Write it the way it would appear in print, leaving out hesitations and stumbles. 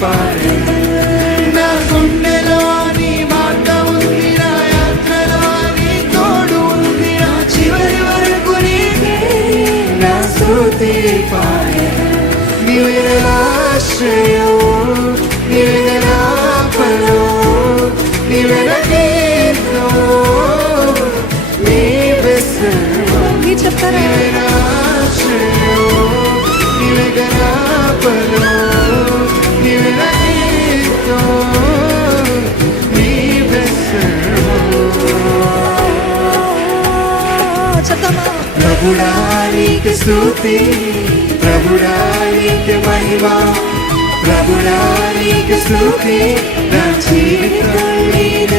పాడెను. నా గుండెలో నీ మాట ఉంది, నా యాత్రలో నీ తోడు ఉంది, నా చివరి వరకు నీకే నా స్తుతి పాడెను. నీవే నా ఆశ్రయము, నీవే నా బలము, నీవే నా కీర్తనము, నీవే సర్వము. నీవే నా ఆశ్రయము, నీవే నా బలము, నీవే నా కీర్తనము, నీవే సర్వము. ప్రభుడా నీకే స్తుతి, ప్రభుడా నీకే మహిమ, ప్రభుడా నీకే స్తుతి, నా జీవితం నీదే